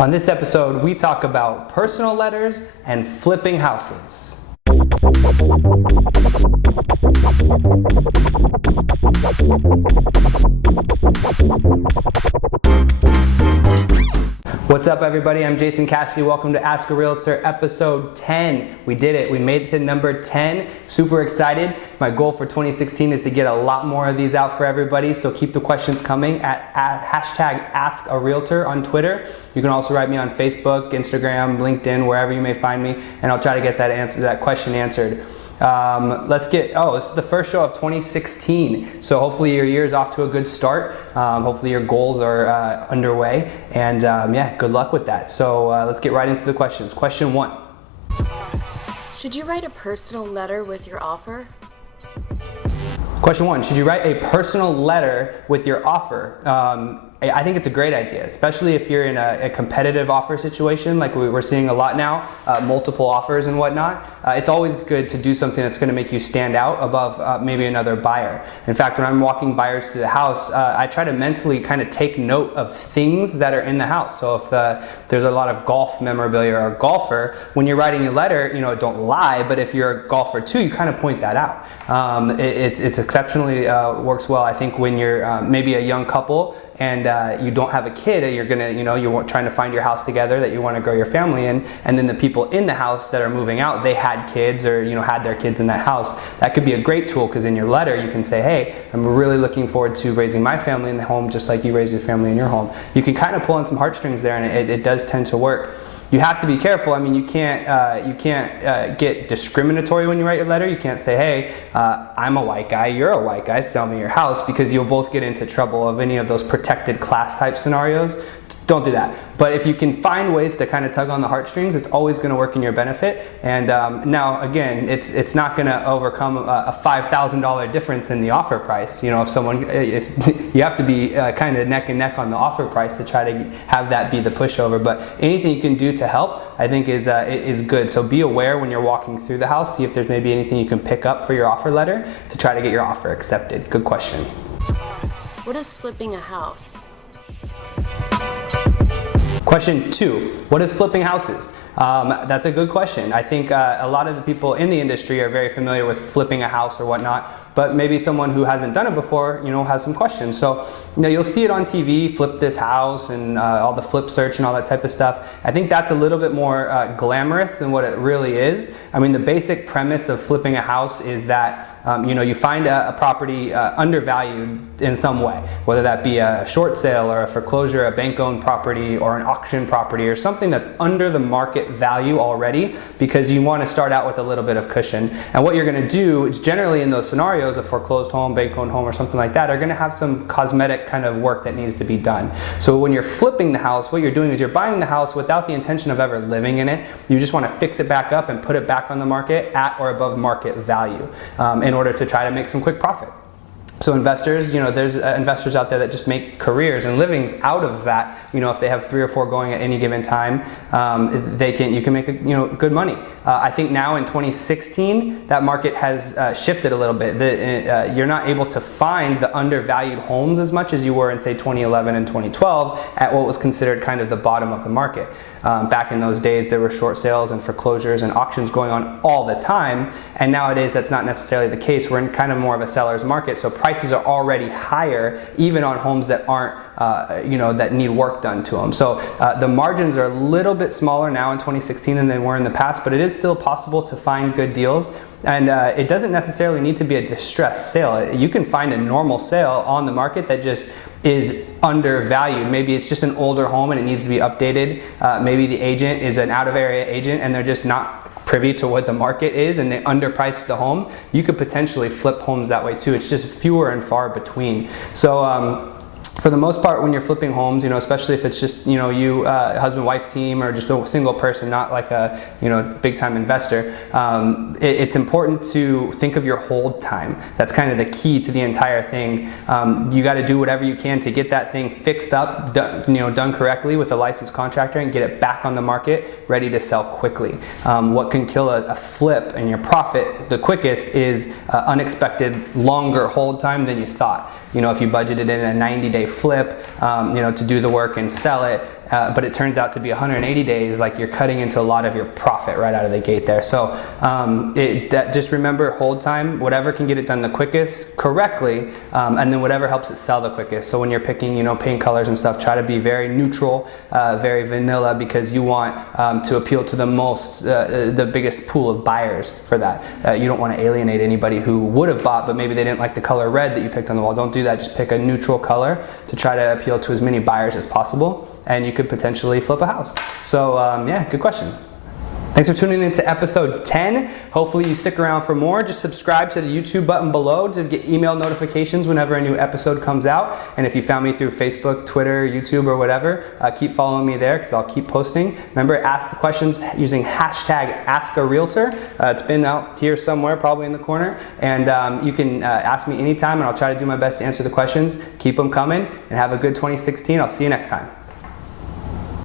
On this episode, we talk about personal letters and flipping houses. What's up, everybody? I'm Jason Cassidy. Welcome to Ask a Realtor episode 10. We did it. We made it to number 10. Super excited. My goal for 2016 is to get a lot more of these out for everybody, so keep the questions coming at hashtag Ask a Realtor on Twitter. You can also write me on Facebook, Instagram, LinkedIn, wherever you may find me, and I'll try to get that question answered. This is the first show of 2016, so hopefully your year is off to a good start. Hopefully your goals are underway, and good luck with that. So let's get right into the questions. Question 1. Should you write a personal letter with your offer? Question 1, should you write a personal letter with your offer? I think it's a great idea, especially if you're in a competitive offer situation like we're seeing a lot now, multiple offers and whatnot. It's always good to do something that's going to make you stand out above maybe another buyer. In fact, when I'm walking buyers through the house, I try to mentally kind of take note of things that are in the house. So if there's a lot of golf memorabilia or a golfer, when you're writing a letter, don't lie, but if you're a golfer too, you kind of point that out. It's exceptionally works well. I think when you're maybe a young couple and you don't have a kid, you're gonna, you're trying to find your house together that you want to grow your family in, and then the people in the house that are moving out, they had kids or had their kids in that house. That could be a great tool, because in your letter you can say, hey, I'm really looking forward to raising my family in the home just like you raise your family in your home. You can kind of pull on some heartstrings there, and it does tend to work. You have to be careful. I mean, you can't get discriminatory when you write your letter. You can't say, hey, I'm a white guy, you're a white guy, sell me your house, because you'll both get into trouble of any of those protected class type scenarios. Don't do that. But if you can find ways to kind of tug on the heartstrings, it's always going to work in your benefit. And now, again, it's not going to overcome a $5,000 difference in the offer price. If you have to be kind of neck and neck on the offer price to try to have that be the pushover. But anything you can do to help, I think, is good. So be aware when you're walking through the house. See if there's maybe anything you can pick up for your offer letter to try to get your offer accepted. Good question. What is flipping a house? Question 2, what is flipping houses? That's a good question. I think a lot of the people in the industry are very familiar with flipping a house or whatnot, but maybe someone who hasn't done it before, has some questions. So, you'll see it on TV, flip this house, and all the flip search and all that type of stuff. I think that's a little bit more glamorous than what it really is. I mean, the basic premise of flipping a house is that you find a property undervalued in some way, whether that be a short sale or a foreclosure, a bank-owned property, or an auction property, or something that's under the market value already, because you want to start out with a little bit of cushion. And what you're going to do is, generally in those scenarios, a foreclosed home, bank-owned home, or something like that, are going to have some cosmetic kind of work that needs to be done. So when you're flipping the house, what you're doing is you're buying the house without the intention of ever living in it. You just want to fix it back up and put it back on the market at or above market value in order to try to make some quick profit. So investors, there's investors out there that just make careers and livings out of that. If they have 3 or 4 going at any given time, you can make good money. I think now in 2016, that market has shifted a little bit. You're not able to find the undervalued homes as much as you were in, say, 2011 and 2012 at what was considered kind of the bottom of the market. Back in those days, there were short sales and foreclosures and auctions going on all the time, and nowadays that's not necessarily the case. We're in kind of more of a seller's market, so prices are already higher, even on homes that aren't, that need work done to them. So the margins are a little bit smaller now in 2016 than they were in the past, but it is still possible to find good deals. And it doesn't necessarily need to be a distressed sale. You can find a normal sale on the market that just is undervalued. Maybe it's just an older home and it needs to be updated. Maybe the agent is an out-of-area agent and they're just not privy to what the market is and they underpriced the home. You could potentially flip homes that way too. It's just fewer and far between. So for the most part, when you're flipping homes, especially if it's just, you, husband-wife team, or just a single person, not like a, big-time investor, it's important to think of your hold time. That's kind of the key to the entire thing. You got to do whatever you can to get that thing fixed up, done correctly with a licensed contractor, and get it back on the market, ready to sell quickly. What can kill a flip and your profit the quickest is unexpected longer hold time than you thought. If you budgeted in a 90-day flip, to do the work and sell it, but it turns out to be 180 days, like you're cutting into a lot of your profit right out of the gate there. So just remember hold time, whatever can get it done the quickest correctly, and then whatever helps it sell the quickest. So when you're picking, paint colors and stuff, try to be very neutral, very vanilla, because you want to appeal to the biggest pool of buyers for that. You don't want to alienate anybody who would have bought, but maybe they didn't like the color red that you picked on the wall. Don't do that. Just pick a neutral color to try to appeal to as many buyers as possible, and you could potentially flip a house. So yeah, good question. Thanks for tuning in to episode 10. Hopefully you stick around for more. Just subscribe to the YouTube button below to get email notifications whenever a new episode comes out. And if you found me through Facebook, Twitter, YouTube, or whatever, keep following me there because I'll keep posting. Remember, ask the questions using hashtag #AskARealtor. It's been out here somewhere, probably in the corner. And you can ask me anytime, and I'll try to do my best to answer the questions. Keep them coming, and have a good 2016. I'll see you next time.